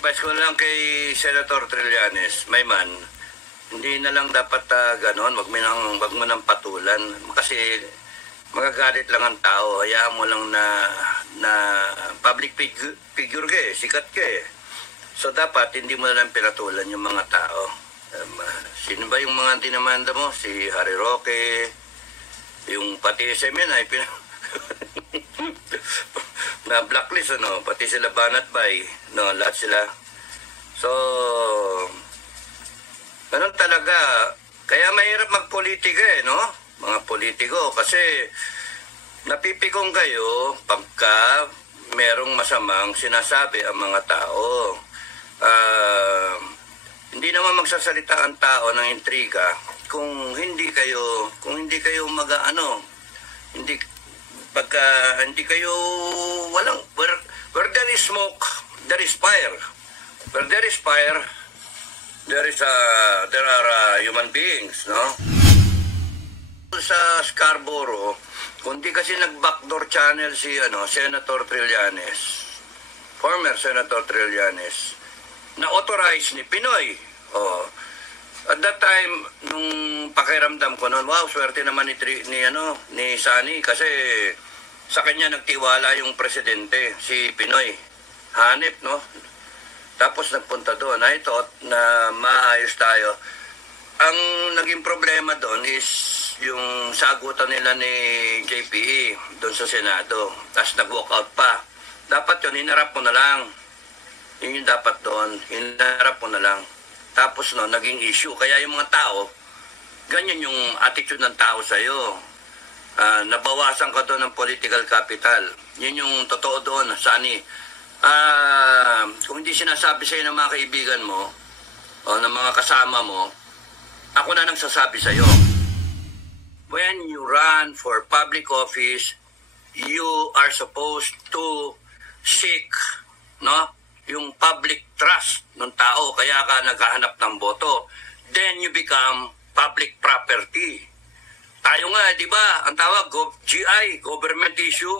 advice ko lang kay Senator Trillanes, may man, hindi na lang dapat ganon, wag mo nang patulan. Kasi magagalit lang ang tao, hayaan mo lang na public figure ka eh, sikat ka eh. So dapat hindi mo na lang pinatulan yung mga tao. Sino ba yung mga dinamanda mo? Si Harry Roque, yung pati SMN ay na blacklist, ano, pati sila Banat Bay, no, lahat sila. So, ganun talaga. Kaya mahirap magpolitika eh, no? Mga politiko, kasi napipikong kayo pagka merong masamang sinasabi ang mga tao. Hindi naman magsasalita ang tao ng intriga kung hindi kayo hindi kayo walang where there is smoke there is fire, where there is fire there are human beings, no? Sa Scarborough, kundi kasi nag-backdoor channel si Senator Trillanes, former Senator Trillanes, na authorize ni Pinoy. At that time, nung pakiramdam ko noon, wow, swerte naman ni Sani, kasi sa kanya nagtiwala yung presidente, si Pinoy. Hanip, no? Tapos nagpunta doon. I thought na maayos tayo. Ang naging problema doon is yung sagutan nila ni JPE doon sa Senado. Tapos nag-walk out pa. Dapat yun, hinarap mo na lang. Yun yung dapat doon. Hinarap mo na lang. Tapos no, naging issue. Kaya yung mga tao, ganyan yung attitude ng tao sa'yo. Nabawasan ka doon ng political capital. Yun yung totoo doon, Sani. Kung hindi sinasabi sa'yo ng mga kaibigan mo o ng mga kasama mo, ako na nagsasabi sa'yo. When you run for public office, you are supposed to seek, no, yung public trust ng tao, kaya ka naghahanap ng boto. Then you become public property. Tayo nga, di ba, ang tawag, GI, government issue,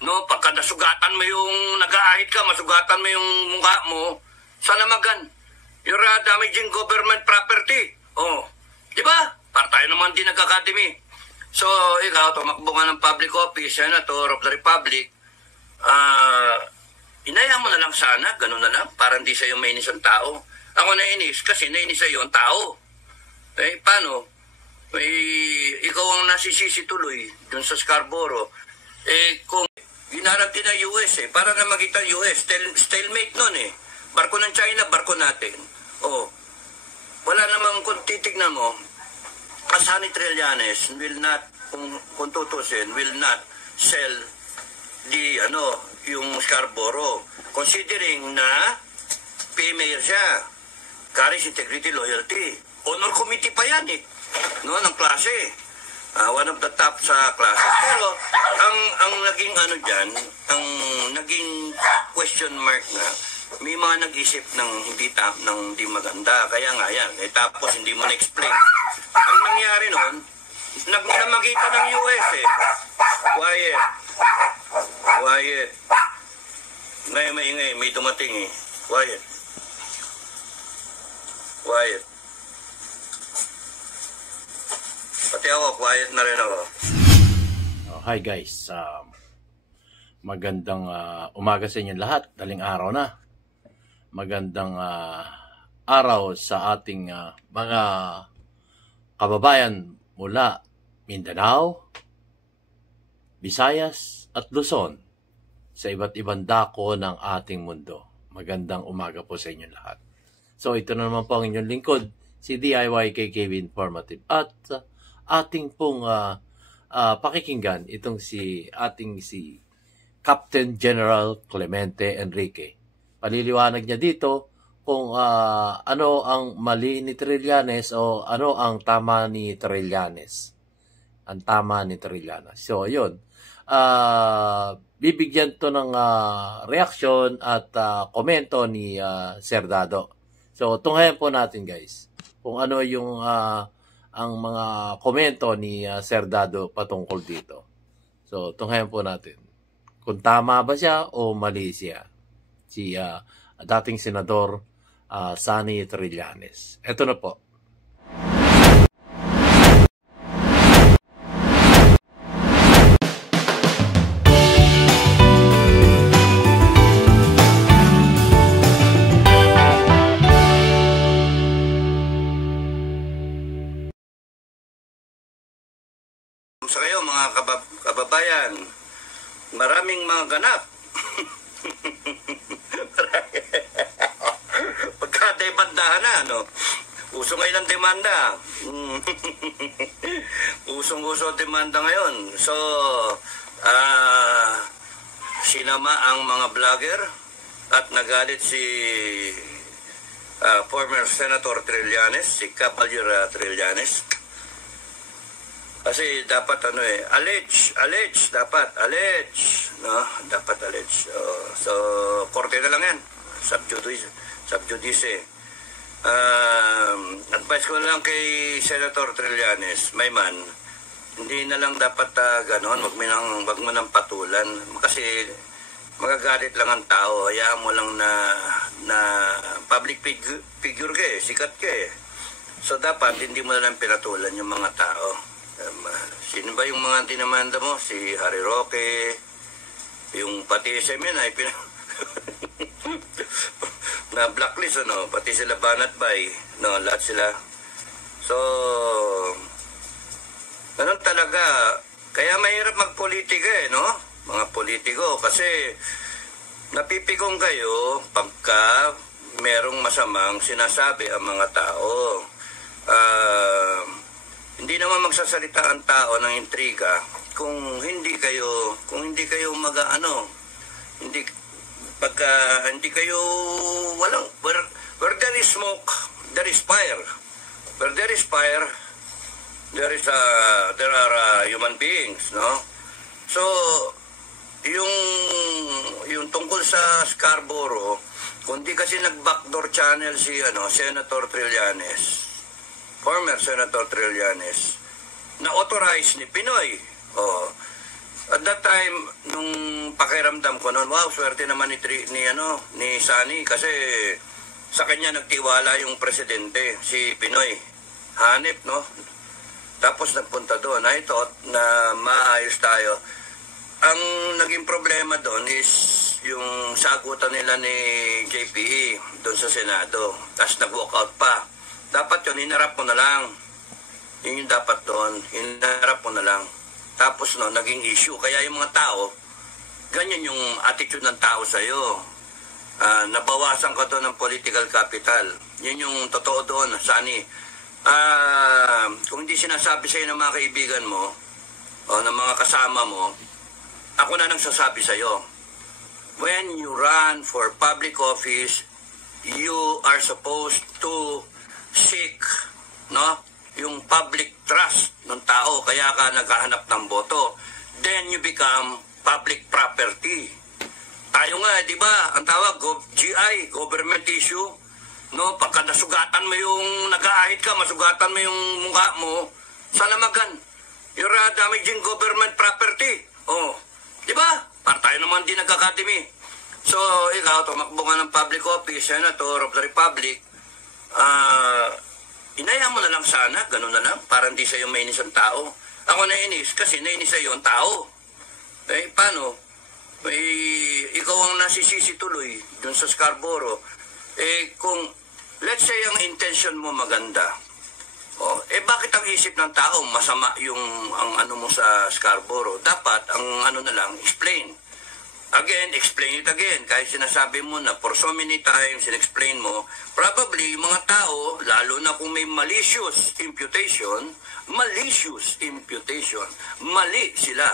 no, pagka nasugatan mo yung, nag-aahit ka, masugatan mo yung mukha mo, salamagan. You're damaging government property. Di ba? Para tayo naman din nag-academy. So, ikaw, tumakbo ka ng public office, Senator of the Republic, inayaan mo na lang sana, gano'n na lang, para hindi sa'yo mainis ang tao. Ako nainis, kasi nainis sa'yo ang tao. Paano? Ikaw ang nasisisi tuloy dun sa Scarborough. Kung ginarap din ng US, para na magita US, stalemate nun eh. Barko ng China, barko natin. Wala namang, kung titignan mo, Sani Trillanes will not, kung tutusin, will not sell yung Scarborough. Considering na PMayor siya, carries integrity, loyalty. Honor committee pa yan eh. No, ng klase. One of the top sa klase. Pero, ang naging dyan, ang naging question mark na, may mga nag-isip ng hindi maganda. Kaya nga yan. Tapos hindi mo na-explain. Ang nangyari noon, namagitan ng US eh. Quiet. Maingay, may dumating eh. Quiet. Pati ako, quiet na rin ako. Hi guys, magandang umaga sa inyo lahat. Daling araw na. Magandang araw sa ating mga kababayan mula Mindanao, Visayas at Luzon, sa iba't ibang dako ng ating mundo. Magandang umaga po sa inyo lahat. So ito na naman po ang inyong lingkod, si DIY KKB Informative, at ating pong pakikinggan itong si Captain General Clemente Enrique. Paliliwanag niya dito kung ano ang mali ni Trillanes o ano ang tama ni Trillanes. Ang tama ni Trillanes. So yun, bibigyan to ng reaksyon at komento ni Sir Dado. So tunghayan po natin guys kung ano yung ang mga komento ni Sir Dado patungkol dito. So tunghayan po natin kung tama ba siya o mali siya, si dating Senador Sonny Trillanes. Ito na po. Sa kayo mga kababayan, maraming mga ganap. Pagka-demandahan na, no? Uso ngayon ang demanda. Usong-uso demanda ngayon. So, sinama ang mga vlogger at nagalit si former Senator Trillanes, si Caballero Trillanes. Kasi dapat dapat allege, no? Dapat allege. So, korte na lang yan. Subjudice. Advice ko na lang kay Senator Trillanes, may man, hindi na lang dapat ganon, wag mo nang patulan. Kasi magagalit lang ang tao. Hayaan mo lang na public figure ka eh, sikat ka eh. So, dapat hindi mo na lang pinatulan yung mga tao. Sino ba yung mga tinamanda mo? Si Harry Roque, yung pati SMN ay na blacklist, ano? Pati sila Banat Bay, no? Lahat sila. So, ganun talaga. Kaya mahirap magpolitika eh, no? Mga politiko. Kasi napipigong kayo pagka merong masamang sinasabi ang mga tao. Hindi naman magsasalita ang tao ng intriga kung hindi kayo hindi kayo walang where there is smoke, there is fire. Where there is fire, there are human beings, no? So yung tungkol sa Scarborough, kung di kasi nag-backdoor channel si Senator Trillanes, former Senator Trillanes, na authorize ni Pinoy. At that time, nung pakiramdam ko noon, wow, swerte naman ni Sonny kasi sa kanya nagtiwala yung presidente, si Pinoy. Hanip, no? Tapos nagpunta doon. I thought na maayos tayo. Ang naging problema doon is yung sagutan nila ni JPE doon sa Senado. Tapos nag-walkout pa. Dapat yun, hinarap mo na lang. Yun yung dapat doon. Hinarap mo na lang. Tapos no, naging issue. Kaya yung mga tao, ganyan yung attitude ng tao sa'yo. Nabawasan ka doon ng political capital. Yun yung totoo doon, Sonny. Kung hindi sinasabi sa'yo ng mga kaibigan mo, o ng mga kasama mo, ako na nagsasabi sa'yo. When you run for public office, you are supposed to seek, no, yung public trust ng tao, kaya ka naghahanap ng boto. Then you become public property. Tayo nga, di ba, ang tawag GI, government issue, no, pagka nasugatan mo yung nag-aahit ka, masugatan mo yung mukha mo, salamagan, you're damaging government property. Di ba? Para tayo naman din nag-academy. So, ikaw, tumakbo ka ng public office, Senator of the Republic, inaya mo na lang sana, ganun na lang, para hindi sa'yo mainis ang tao. Ako nainis, kasi nainis sa'yo ang tao. Paano? Ikaw ang nasisisi tuloy dun sa Scarborough. Kung, let's say, ang intention mo maganda, bakit ang isip ng tao masama ang ano mo sa Scarborough? Dapat, ang ano na lang, explain. Again, explain it again. Kahit sinasabi mo na for so many times, in-explain mo, probably, mga tao, lalo na kung may malicious imputation, mali sila.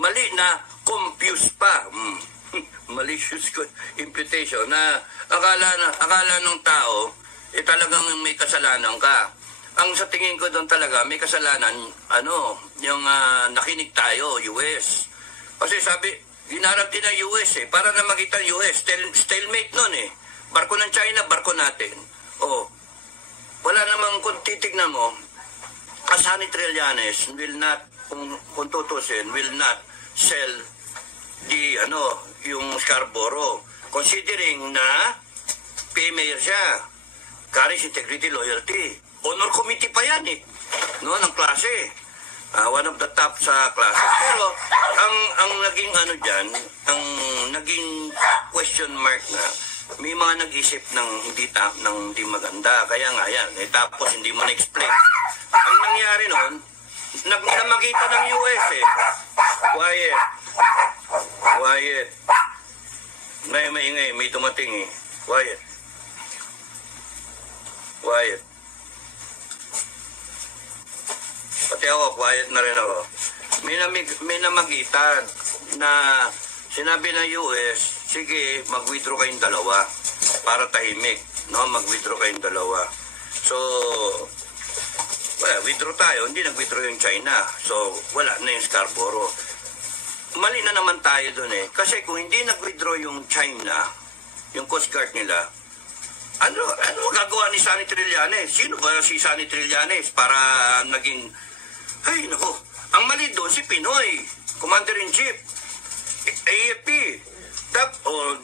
Mali na confused pa. Malicious imputation na akala ng tao, talagang may kasalanan ka. Ang sa tingin ko doon talaga, may kasalanan, yung nakinig tayo, US. Kasi sabi, ginarap din ng US para na makita ng US, stalemate nun Barko ng China, barko natin. Wala namang kung titignan mo, Sonny Trillanes will not, kung tutusin, will not sell yung Scarborough. Considering na mayor siya, carries integrity, loyalty. Honor committee pa yan no, ng klase. One of the top sa klase. Pero ang naging dyan, ang naging question mark na, may mga nag-isip ng hindi maganda. Kaya nga yan. Tapos hindi mo na-explain. Ang nangyari noon, nagmamagita ng US Quiet. May maingay, may tumating Quiet. Pati ako, quiet na rin ako. May namagitan na sinabi ng US, sige, mag-withdraw kayong dalawa para tahimik. No? Mag-withdraw kayong dalawa. So, withdraw tayo. Hindi nag-withdraw yung China. So, wala na yung Scarborough. Mali na naman tayo dun Kasi kung hindi nag-withdraw yung China, yung Coast Guard nila, ano gagawa ni Sonny Trillanes? Sino ba si Sonny Trillanes para naging... Ay, naku. Ang mali doon si Pinoy, Commander-in-Chief, AFP,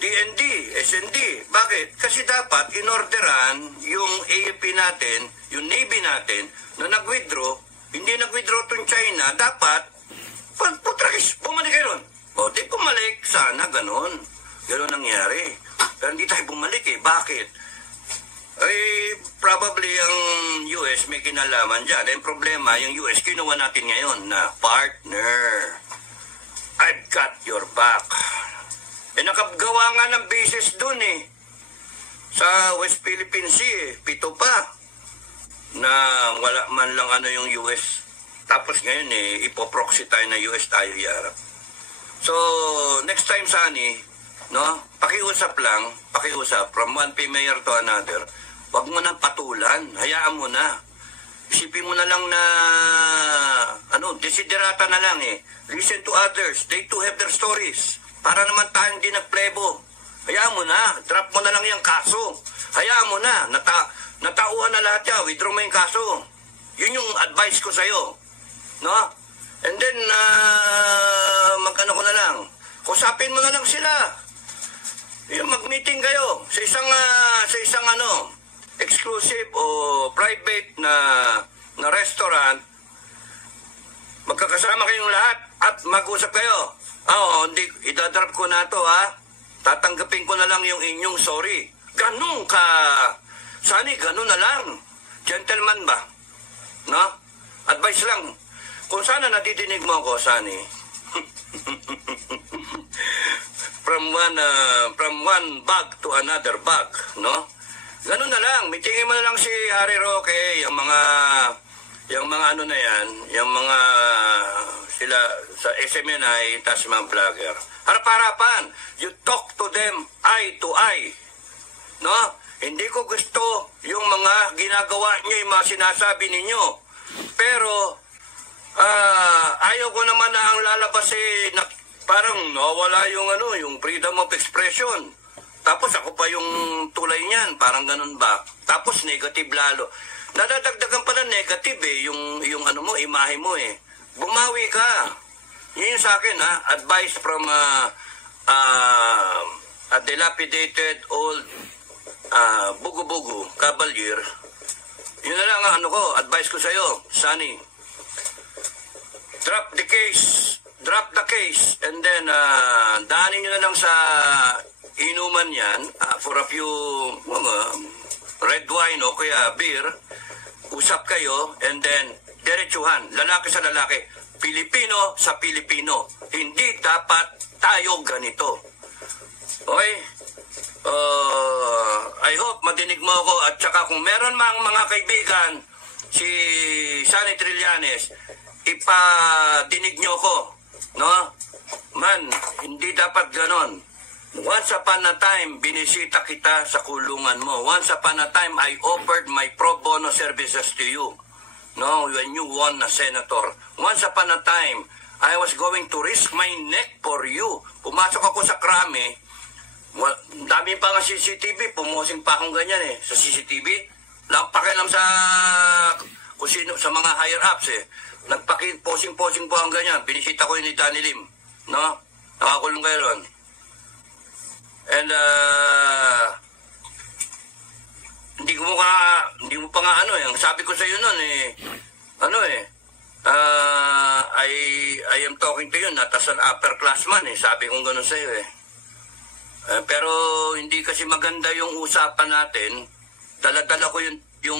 DND, SND. Bakit? Kasi dapat inorderan yung AFP natin, yung Navy natin, na nag-withdraw, hindi nag-withdraw itong China, dapat, putrakis, bumalik kayo ron. Di bumalik, sana, ganon. Ganon nangyari. Pero hindi tayo bumalik Bakit? Probably ang US may kinalaman dyan. Ang problema, yung US, kinuha natin ngayon na partner. I've got your back. Nakagawa nga ng bases dun sa West Philippine Sea, 7 pa. Na wala man lang yung US. Tapos ngayon ipoproxy tayo na US tayo iharap. So, next time, Sunny, no? Pakiusap from one mayor to another. Wag mo nang patulan, hayaan mo na. Isipin mo na lang na, desiderata na lang Listen to others, they too have their stories. Para naman tayong di nagplebo. Hayaan mo na, drop mo na lang yung kaso. Hayaan mo na, natauhan na lahat yan, withdraw mo yung kaso. Yun yung advice ko sa'yo. No? And then, ko na lang. Kusapin mo na lang sila. Yung mag-meeting kayo sa isang exclusive o private na restaurant. Magkakasama kayong lahat at mag-usap kayo. Hindi, idadrop ko na to Tatanggapin ko na lang yung inyong sorry. Ganun ka. Sani, ganun na lang. Gentleman ba? No? Advice lang. Kung sana natidinig mo ako, Sani. From one bag to another bag, no? Ganun na lang, mitingin mo na lang si Harry Roque, yung mga na yan, yung mga sila sa SMNI, tas mga vlogger. Harap-harapan, you talk to them eye to eye, no? Hindi ko gusto yung mga ginagawa niyo, yung mga sinasabi ninyo. Pero, ayaw ko naman na ang lalabas parang nawala yung freedom of expression. Tapos ako pa yung tulay niyan, parang ganun ba? Tapos negative lalo. Nadadagdagan pa ng negative yung imahe mo Bumawi ka. Yun yung sa akin advice from a dilapidated old bugu-bugu, cavalier. Yun na lang advice ko sa'yo, Sunny. Drop the case, and then daanin nyo na lang sa inuman yan for a few red wine o kaya beer. Usap kayo, and then diretsuhan, lalaki sa lalaki, Pilipino sa Pilipino. Hindi dapat tayo ganito. Okay? I hope madinig mo ako, at saka kung meron mang mga kaibigan si Sonny Trillanes, ipadinig nyo ko, no? Man, hindi dapat ganon. Once upon a time, binisita kita sa kulungan mo. Once upon a time, I offered my pro bono services to you. No, when you won na senator. Once upon a time, I was going to risk my neck for you. Pumasok ako sa krame. Dami pa nga CCTV, pumosing pa akong ganyan sa CCTV. Pakialam kung sino, sa mga higher ups Posing-posing po ang ganyan. Binisita ko yun ni Danny Lim. No? Nakakulong kayo ron. And hindi mo pa nga ano eh. Ang sabi ko sa iyo noon I am talking to you not as an upperclassman eh. Sabi kong gano'n sa iyo eh. Pero hindi kasi maganda yung usapan natin. Dala-dala ko yung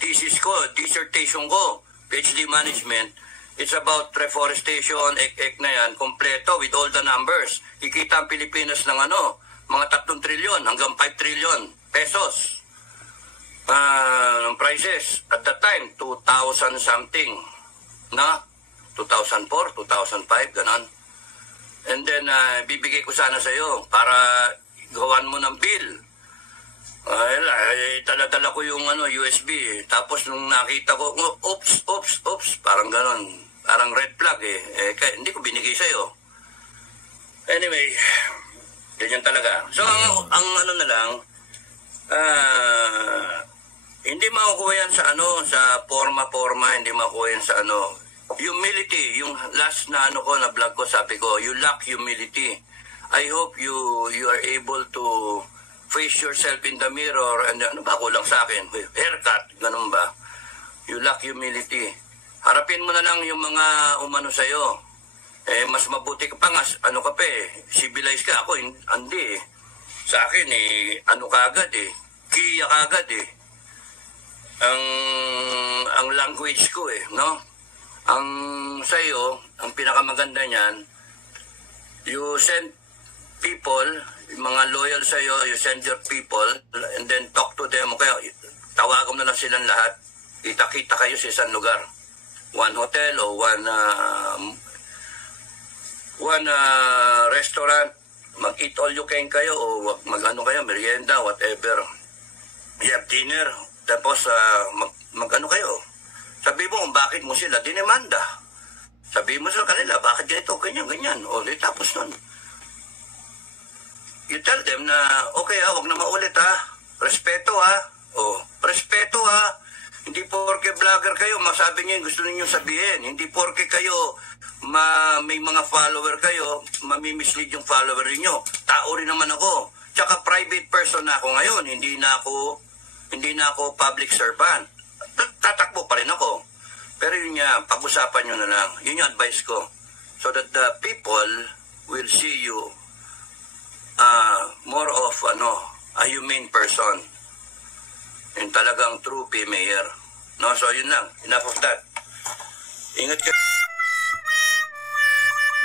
thesis ko, dissertation ko, PhD management. It's about reforestation, na yan, kompleto with all the numbers. Kikita ang Pilipinas ng mga 3 trilyon hanggang 5 trilyon pesos. Ng prices. At that time, 2,000 something. Na? 2004, 2005, ganon. And then, bibigay ko sana sa iyo para gawan mo ng bill. Dala-dala ko yung USB. Tapos nung nakita ko, oops, parang ganon. Parang red flag eh. Kaya, hindi ko binigay sa iyo. Anyway, ganyan talaga. So, ang na lang, hindi makukuha yan sa sa forma, hindi makukuha yan sa humility. Yung last na na vlog ko, sabi ko, you lack humility. I hope you are able to face yourself in the mirror and ano ba kulang sa akin? Haircut, ganun ba? You lack humility. Harapin mo na lang yung mga umano sa'yo. Mas mabuti ka pa nga, ka pa civilized ka. Ako, hindi Sa akin kagad kiya kagad ang language ko no? Ang sa'yo, ang pinakamaganda niyan, you send people, mga loyal sa'yo, you send your people, and then talk to them. Kaya tawagan mo na lang silang lahat. Kita-kita kayo sa isang lugar. One hotel o one restaurant. Mag-eat all you can kayo o kayo, merienda, whatever. You have dinner. Tapos mag-ano kayo. Sabi mo kung bakit mo sila dinemanda. Sabi mo sa kanila, bakit ganito, ganyan. O, tapos nun. You tell them na, okay wag na maulit Respeto O, respeto Hindi porke vlogger kayo, masabi niyo yung gusto niyo sabihin. Hindi porke kayo, may mga follower kayo, mamimislead yung follower niyo. Tao rin naman ako. Tsaka private person na ako ngayon. Hindi na ako public servant. Tatakbo pa rin ako. Pero yun nga, pag-usapan nyo na lang. Yun yung advice ko. So that the people will see you more of a humane person. Yung talagang true mayor. No, so yun lang. Enough of that. Ingat ka.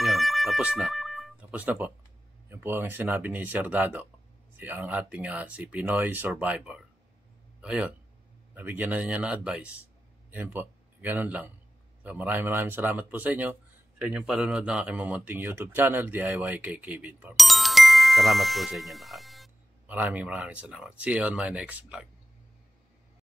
Yan, tapos na. Tapos na po. Yan po ang sinabi ni Sir Dado. Ang ating si Pinoy Survivor. So, ayun. Nabigyan na niya ng advice. Yan po. Ganun lang. So, maraming salamat po sa inyo. Sa inyong panonood ng aking mamunting YouTube channel, DIY kay Kevin Farmer. Salamat po sa inyo lahat. Maraming salamat. See you on my next vlog.